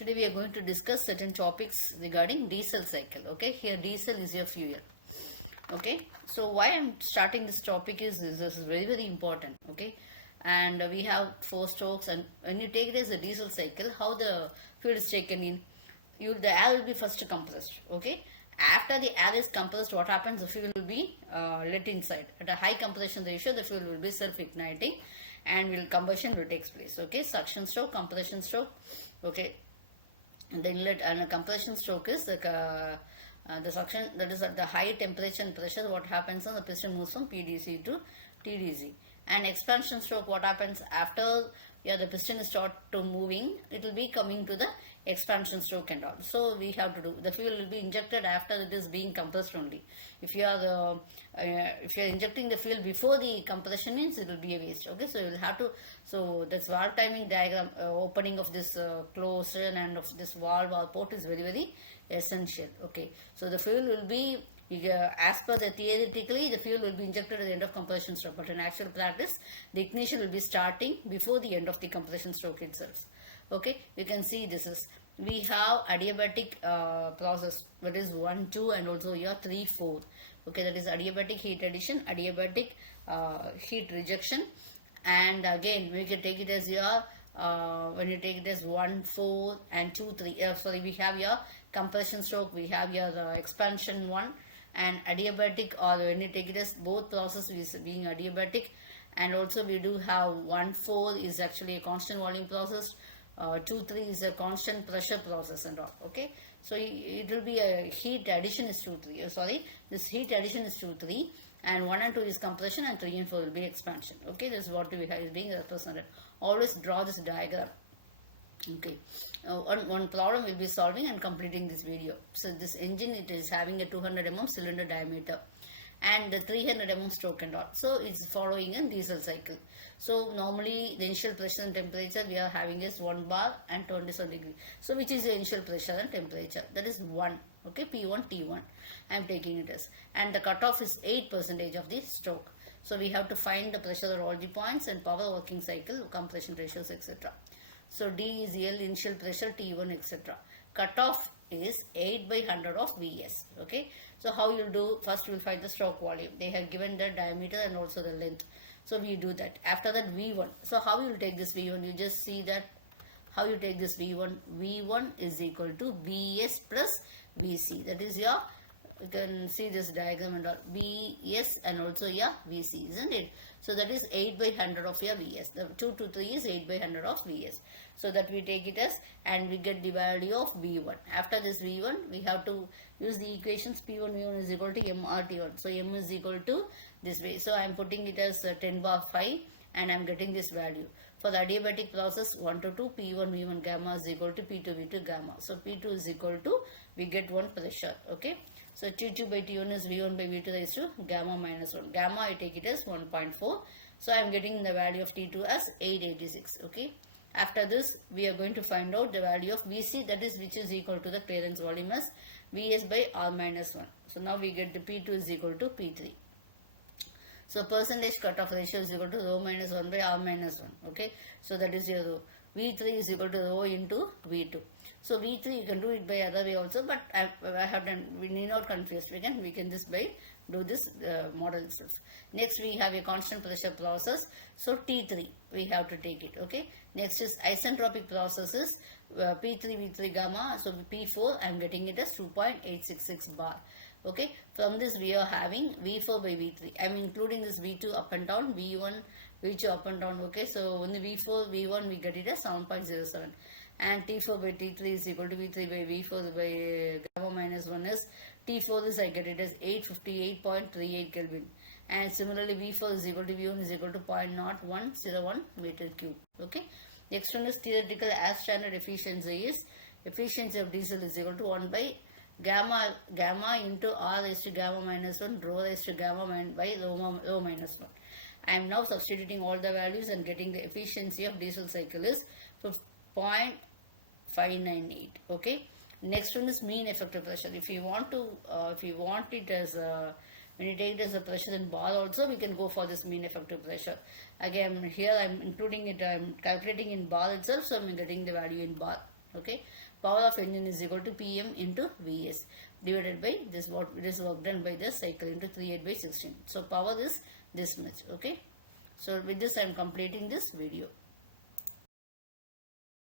Today we are going to discuss certain topics regarding diesel cycle. Okay, here diesel is your fuel. Okay, so why I'm starting this topic is this is very important. Okay, and we have four strokes, and when you take it as a diesel cycle, how the fuel is taken in, the air will be first compressed. Okay, after the air is compressed, what happens? The fuel will be let inside at a high compression ratio. The fuel will be self-igniting, and combustion will take place. Okay, suction stroke, compression stroke. Okay, and the inlet and a compression stroke is the suction, that is at the high temperature and pressure. What happens on the piston moves from PDC to TDC. And expansion stroke, what happens after the piston is start to moving, it will be coming to the expansion stroke and all. So we have to do, the fuel will be injected after it is being compressed only. If you are injecting the fuel before the compression, means it will be a waste. Okay, so you will have to, so this valve timing diagram, opening of this closure and of this valve or port is very essential. Okay, so the fuel will be, as per the theoretically, the fuel will be injected at the end of compression stroke, but in actual practice, the ignition will be starting before the end of the compression stroke itself. Okay, you can see this is, we have adiabatic process, that is 1, 2 and also here 3, 4. Okay, that is adiabatic heat addition, adiabatic heat rejection, and again we can take it as your when you take it as 1, 4 and 2, 3, we have your compression stroke, we have your expansion one, and adiabatic, or when you take it as both processes being adiabatic, and also we do have 1, 4 is actually a constant volume process, 2, 3 is a constant pressure process and all. Okay, so it will be a heat addition is 2, 3, this heat addition is 2, 3, and 1 and 2 is compression, and 3 and 4 will be expansion. Okay, this is what we have is being represented. Always draw this diagram. Okay, one problem will be solving and completing this video. So this engine, it is having a 200 mm cylinder diameter and the 300 mm stroke and all. So it's following a diesel cycle. So normally the initial pressure and temperature we are having is 1 bar and 27 degree. So which is the initial pressure and temperature? That is 1. Okay, P1, T1. I am taking it as, and the cutoff is 8% of the stroke. So we have to find the pressure at all the points and power working cycle, compression ratios, etc. So D is L initial pressure, T1, etc. Cutoff is 8 by 100 of Vs. Okay. So how you will do? First we will find the stroke volume. They have given the diameter and also the length. So we do that. After that V1. So how you will take this V1? You just see that how you take this V1. V1 is equal to Vs plus Vc. That is your, you can see this diagram and all, Vs and also your Vc, isn't it? So that is 8 by 100 of your Vs. The 2 to 3 is 8 by 100 of Vs. So that we take it as, and we get the value of V1. After this V1, we have to use the equations. P1 V1 is equal to MRT1. So M is equal to this way. So I am putting it as 10 bar 5 and I am getting this value. For the adiabatic process 1 to 2, P1 V1 gamma is equal to P2 V2 gamma. So P2 is equal to, we get 1 pressure. Okay. So T2 by T1 is V1 by V2 raised to gamma minus 1. Gamma I take it as 1.4. So I am getting the value of T2 as 886. Okay. After this, we are going to find out the value of Vc, that is which is equal to the clearance volume as Vs by R minus 1. So now we get the P2 is equal to P3. So percentage cutoff ratio is equal to rho minus 1 by R minus 1. Okay. So that is your rho. V3 is equal to rho into V2. So V3 you can do it by other way also, but I have done, we need not confuse. We can just do this model itself. Next we have a constant pressure process. So T3 we have to take it. Okay. Next is isentropic processes, P3 V3 gamma. So P4 I am getting it as 2.866 bar. Okay. From this we are having V4 by V3. I am including this V2 up and down, V1 V2 up and down. Okay. So only V4 V1 we get it as 7.07. And T4 by T3 is equal to V3 by V4 by gamma minus 1 is, T4 is I get it as 858.38 Kelvin. And similarly V4 is equal to V1 is equal to 0.0101 meter cube. Okay. Next one is theoretical as standard efficiency is, efficiency of diesel is equal to 1 by gamma into R raised to gamma minus 1 rho raised to gamma by rho minus 1. I am now substituting all the values and getting the efficiency of diesel cycle is 0.598. Okay. Next one is mean effective pressure. If you want it as when you take it as a pressure in bar also, we can go for this mean effective pressure. Again here I am including it, I am calculating in bar itself, so I am getting the value in bar. Okay, power of engine is equal to Pm into Vs divided by this, what it is work done by the cycle, into 38 by 16. So power is this much. Okay, so with this I am completing this video.